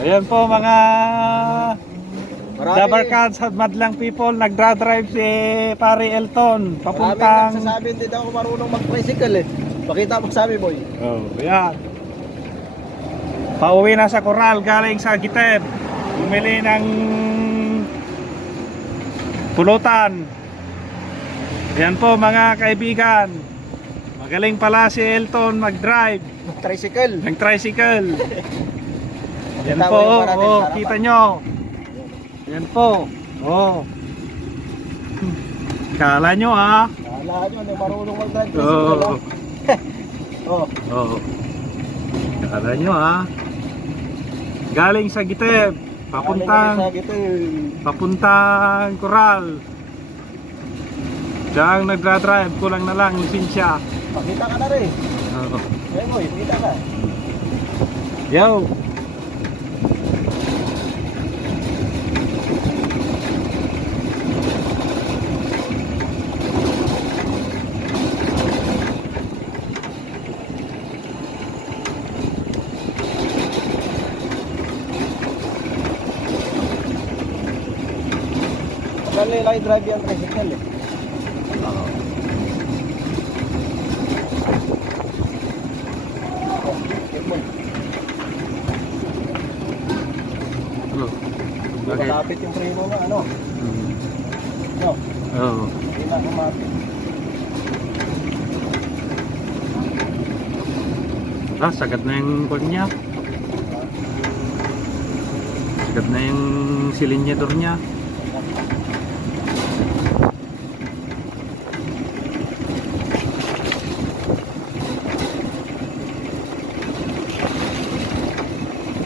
Ayan po mga Marami, Dabarkads at madlang people, nagdra-drive si Pare Elton maraming papuntang... nagsasabi hindi daw ako marunong mag-tricycle eh. Pakita mo sa amin, boy. Oh, ayan. Pauwi na sa Coral galing sa Giteb. Bumili ng pulutan. Ayan po mga kaibigan. Magaling pala si Elton mag-drive Tricycle. ng tricycle. Yan Kita po, mo yung parating oh, sa kita harapan. nyo. Yan po. Oh. Kala nyo ha. Kala nyo, hindi marunong mag-drive Oo. tricycle. Oh. Oh. Kala nyo ha. Galing sa Giteb, papuntang Coral. Diyan nagdra-drive, kulang na lang lisensya. Pakita ka na rin. Oo. Hey, boy, pakita ka. Yo. Magaling lang i-drive yung tricycle eh. Oo. Oh, get mo. Bakit? Malapit yung preno na ano. No, Oo. hindi na kumapit. Ah, sagad na yung kwan niya. Sagad na yung silinyador niya.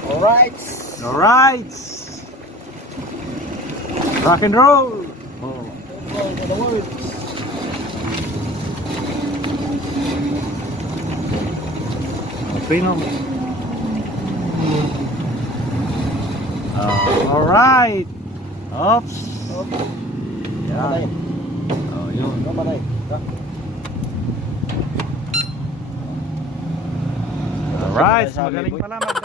Alright. Alright. Rock and roll. Oh. To the world. Okay no. Alright. Oops. Manay. Oh, yun. No, manay. Alright. Magaling pala mag